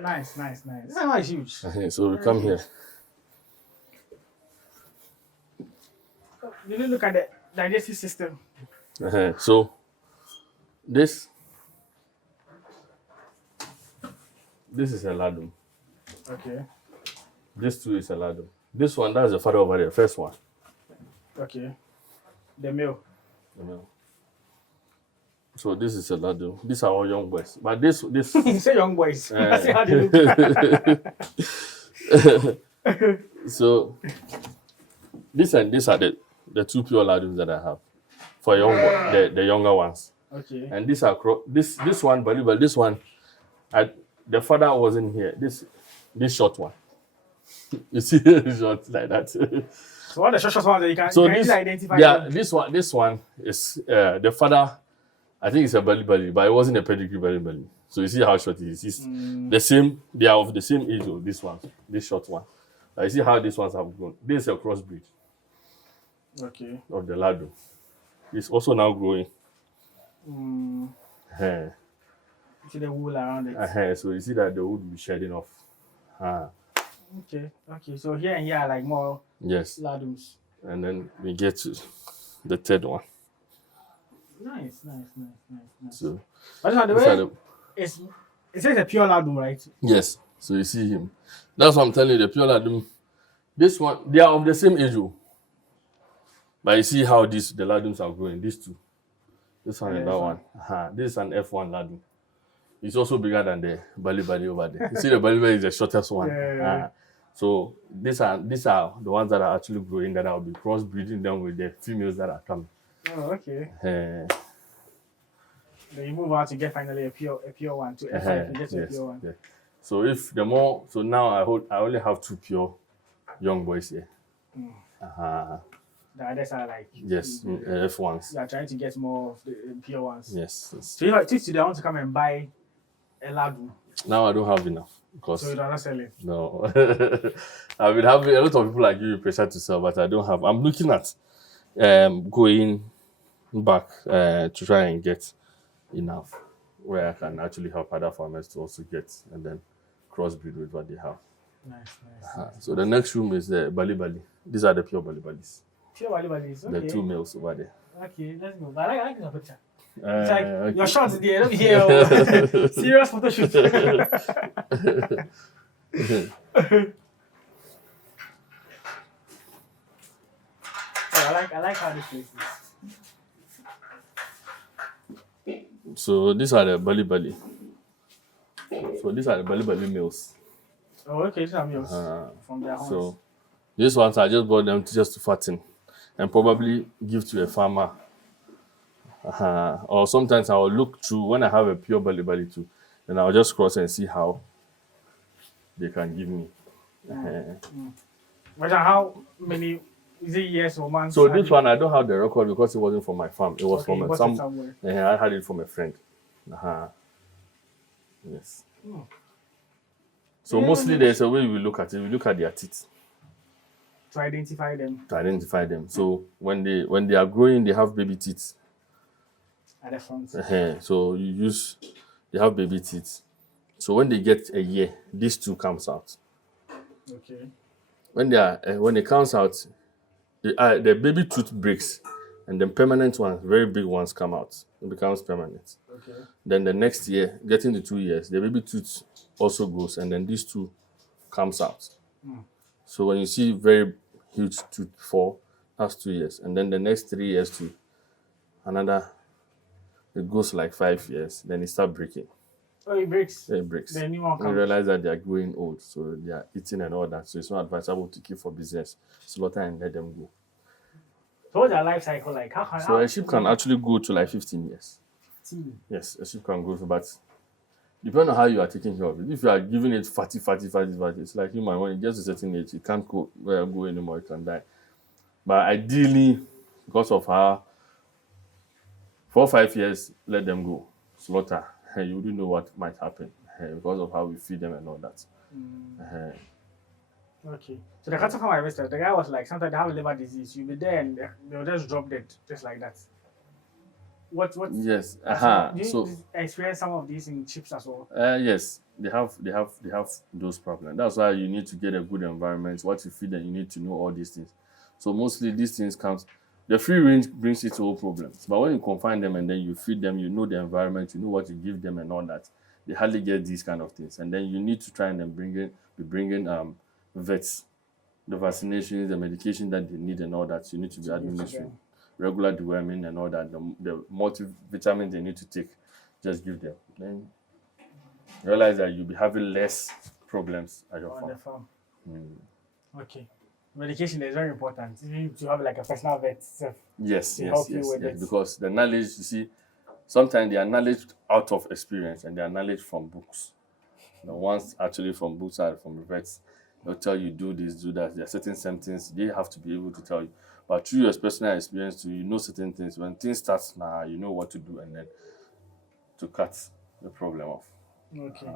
Nice. This is not huge. So we come here. You need to look at the digestive system. So this is a Ladoum. Okay. This too is a Ladoum. This one, that's the father over there, first one. Okay. The male. So this is a Ladoum. These are all young boys. But this You say young boys. I say how they look. So this and this are the 2 pure Ladoums that I have for young the younger ones. Okay. And these are this one, but this one, the father wasn't here. This short one. You see short like that. So all the short ones that you can, So you can this, easily identify. yeah, them. this one is the father. I think it's a belly, but it wasn't a pedigree belly. So you see how short it is. It's the same. They are of the same age of this one, this short one. You see how these ones have grown. This is a crossbreed Okay. of the Ladoum. It's also now growing. See the wool around it. So you see that the wood will be shedding off. Okay. So here and here are like more Yes. Ladoums. And then we get to the third one. Nice. So But this one, the these are way it says a pure Ladoum, right? yes. So you see him. That's what I'm telling you. The pure Ladoum. This one, they are of the same age. But you see how the Ladoums are growing. These two. This one and that one. This is an F1 Ladoum. It's also bigger than the Bali over there. You see the Bali is the shortest one. Yeah. So these are the ones that are actually growing that I'll be crossbreeding them with the females that are coming. Oh, okay. Uh, Then you move on to get finally a pure one to F5 you get to a pure one. Yeah. So so now I only have 2 pure young boys here. The others are like Yes, F1s. you are trying to get more of the pure ones. Yes. So if today I want to come and buy a Ladoum, Now I don't have enough because so you are not selling. no. I've been having a lot of people like you pressure to sell, but I don't have. I'm looking at going back to try and get enough where I can actually help other farmers to also get and then crossbreed with what they have. Nice. So the next room is the Bali. These are the pure Balis. Pure Balis. Okay. The 2 males over there. Okay, let's go. I like the picture. It's Okay. like your shots there, let me hear. Serious photo shoot. I like how this place is. So these are the Bali. So these are the Bali males. Oh, okay, these are meals from their homes. So these ones I just bought them just to fatten and probably give to a farmer. Or sometimes I will look through when I have a pure Bali too, and I'll just cross and see how they can give me. But how many is it years or months? So this one I don't have the record because it wasn't from my farm. It was Okay, you from bought it somewhere. I had it from a friend. Yes. So mostly there's a way we look at it. We look at their teeth to identify them. So when they are growing, they have baby teeth. At the front. So they have baby teeth. So when they get a year, these 2 comes out. Okay. When it comes out, the baby tooth breaks, and then permanent ones, very big ones, come out. It becomes permanent. Okay. Then the next year, getting to 2 years, the baby tooth also goes, and then these 2 comes out. So when you see very huge tooth fall, That's 2 years. And then the next 3 years to another, it goes like 5 years. Then it starts breaking. Oh, it breaks. Yeah, it breaks. The new one You comes. realize that they are growing old, so they are eating and all that. So it's not advisable to keep for business. Slaughter and let them go. So what's their life cycle like? So a sheep can actually go to like 15 years. 15. Yes, a sheep can go to, but depending on how you are taking care of it. If you are giving it fatty, it's like human. When it gets to a certain age, it can't go anymore. It can die. But ideally, because of how 4 or 5 years, let them go. Slaughter. You wouldn't know what might happen because of how we feed them and all that. Okay. So the cattle farmer investor, the guy was like, sometimes they have a liver disease. You'll be there and they'll just drop dead, just like that. What? Yes. Do you So experience some of these in chips as well? yes, they have those problems. That's why you need to get a good environment. What you feed them, you need to know all these things. So mostly these things comes. The free range brings it to all problems. But when you confine them and then you feed them, you know the environment, you know what you give them and all that. They hardly get these kind of things. And then you need to try and then bring in vets, the vaccinations, the medication that they need and all that. You need to be administering regular deworming and all that. The multivitamins they need to take, just give them. Then realize that you'll be having less problems at your On the farm. Okay. Medication is very important. You need to have like a personal vet. Yes, help you with it. because the knowledge, you see, sometimes they are knowledge out of experience and they are knowledge from books. The ones actually from books are from vets. They'll tell you do this, do that. There are certain things they have to be able to tell you. But through your personal experience, you know certain things. When things start now, you know what to do and then to cut the problem off. Okay.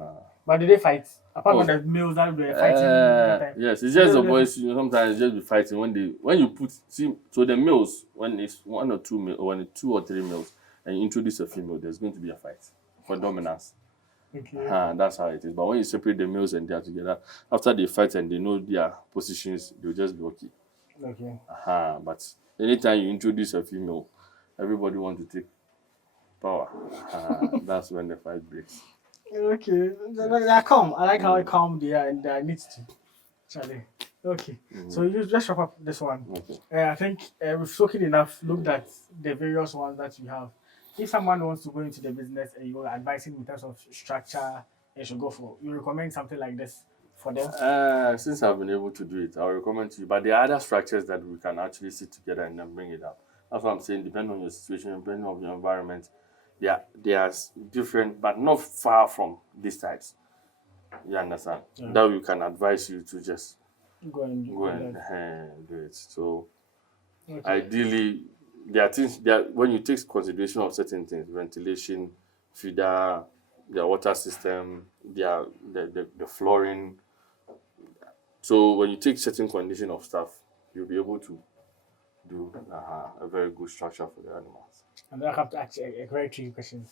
But do they fight? Apart from the males that they're fighting. Yes, it's just the boys. Sometimes just be fighting when you put so the males when it's 1 or 2 males or when it's 2 or 3 males and you introduce a female, there's going to be a fight for dominance. Okay. That's how it is. But when you separate the males and they are together, after they fight and they know their positions, they'll just be okay. Okay. But anytime you introduce a female, everybody wants to take power. That's when the fight breaks. Okay. They are calm. I like how calm they are and they need to. Charlie. Okay. So you just wrap up this one. Okay. I think we've spoken enough, looked at the various ones that you have. If someone wants to go into the business and you're advising in terms of structure, they should go for, you recommend something like this for them? Since I've been able to do it, I'll recommend to you. But there are other structures that we can actually sit together and then bring it up. That's what I'm saying. Depending on your situation, depending on your environment, they are different, but not far from these types. You understand? Yeah. That we can advise you to just Go and do it. So okay. ideally, there are things when you take consideration of certain things, ventilation, feeder, their water system, the flooring. So when you take certain condition of stuff, you'll be able to do a very good structure for the animals. And I have to ask a very tricky question.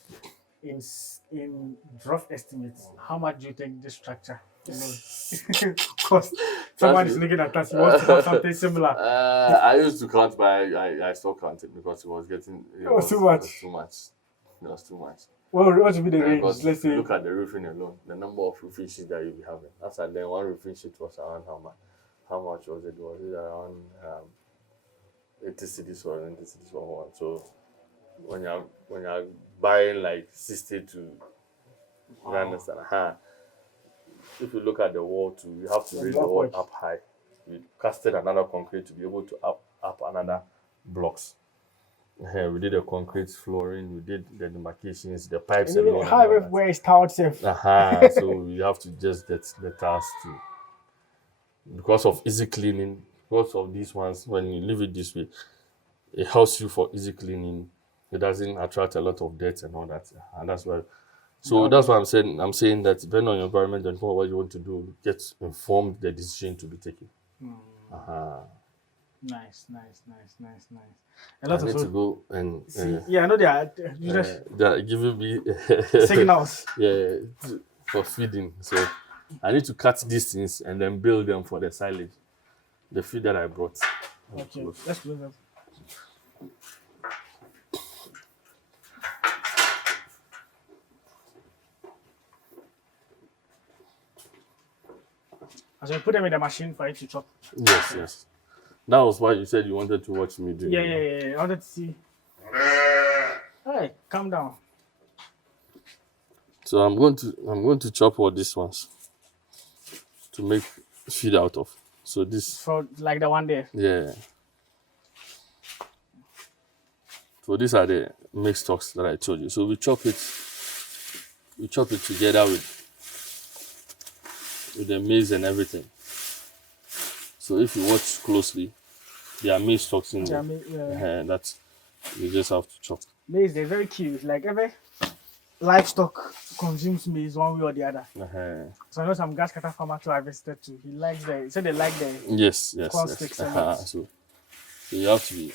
In rough estimates, how much do you think this structure cost? Someone is looking at us, he wants to have something similar. I used to count, but I stopped counting because it was getting too much. It was too much. Well, what should be the range? Let's say. Look at the roofing alone, the number of roofing sheets that you'll be having. That's like then one roofing sheet was around how much? How much was it? Was it around 80 cities or 90 cities for one? So when you're buying like 60 to, you understand? If you look at the wall too, you have to raise the wall up high. We casted another concrete to be able to up another blocks. We did the concrete flooring, we did the demarcations, the pipes. And even how everywhere is tiled safe. So we have to just get the tiles too. Because of easy cleaning, because of these ones, when you leave it this way, it helps you for easy cleaning. It doesn't attract a lot of dirt and all that. And that's why. So that's what I'm saying. I'm saying that depending on your environment and what you want to do, get informed the decision to be taken. Nice. A lot I need to go and I know they are giving me signals. For feeding. So I need to cut these things and then build them for the silage. The feed that I brought. Okay, let's do that. So you put them in the machine for it to chop. Yes. That was why you said you wanted to watch me doing Yeah, it. I wanted to see. Hey, calm down. So I'm going to chop all these ones to make feed out of. So this, For like the one there. yeah. So these are the mixed stocks that I told you. So we chop it. We chop it together with the maize and everything. So if you watch closely, there are maize stocks in there. That's you just have to chop. Maize, they're very cute. Like every livestock consumes maize one way or the other. So I know some gas cutter farmer too I visited too. He said they like the Yes. corn sticks a lot. So you have to be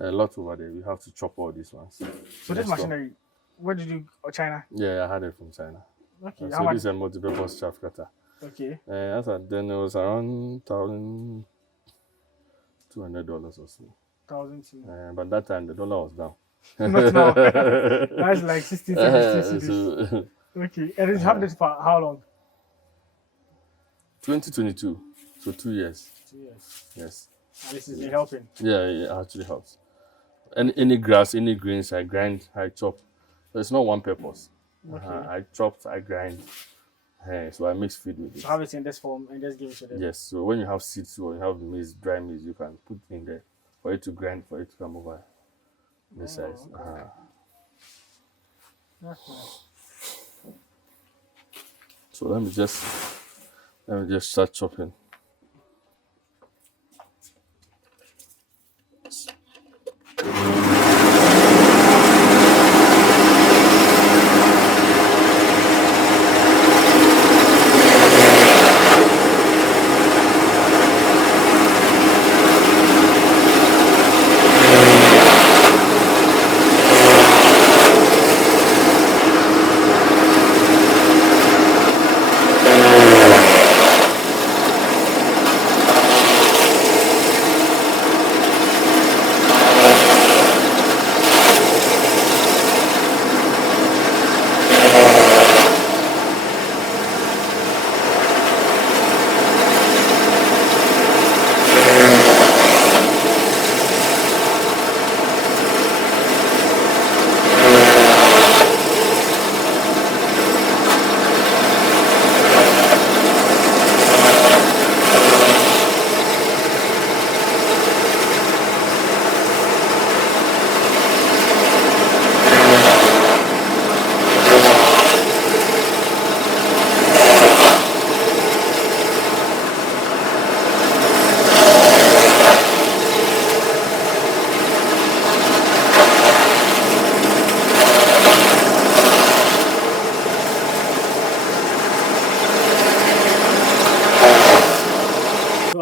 a lot over there. We have to chop all these ones. So this machinery, where did you China? Yeah, I had it from China. Okay. So this is a multi-purpose chaff cutter. Okay. Then it was around $1,200 or so. 1,200. But that time the dollar was down. Not now. That's like 60, 70 So, okay. And you have this for how long? 2022. So 2 years. 2 years. Yes. And this is helping. Yeah, it actually helps. Any grass, any greens, I grind, I chop. So it's not one purpose. Okay. I chopped, I grind. So I mix feed with it. So have it in this form and just give it to them. Yes. So when you have seeds or you have maize, dry maize, you can put in there for it to grind, for it to come over this size. Okay. That's nice. So let me just start chopping.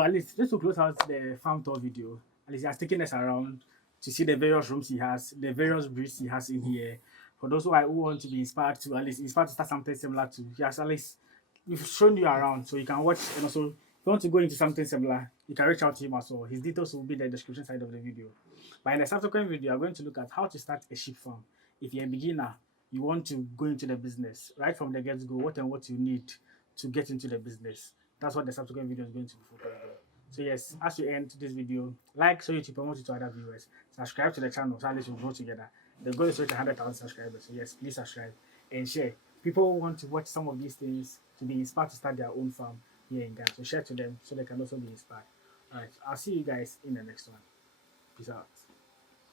At least just to close out the farm tour video, at least he has taken us around to see the various rooms he has, the various breeds he has in here. For those who want to be inspired to at least inspired to start something similar to, he has at least we've shown you around so you can watch, and also if you want to go into something similar, you can reach out to him as well. His details will be in the description side of the video. But in the subsequent video, I'm going to look at how to start a sheep farm. If you're a beginner, you want to go into the business right from the get-go, what you need to get into the business. That's what the subsequent video is going to be focused on. So yes, as you end this video, like so you to promote it to other viewers. Subscribe to the channel so at least we'll grow together. The goal is to reach 100,000 subscribers. So yes, please subscribe and share. People want to watch some of these things to be inspired to start their own farm here in Ghana. So share to them so they can also be inspired. Alright, I'll see you guys in the next one. Peace out.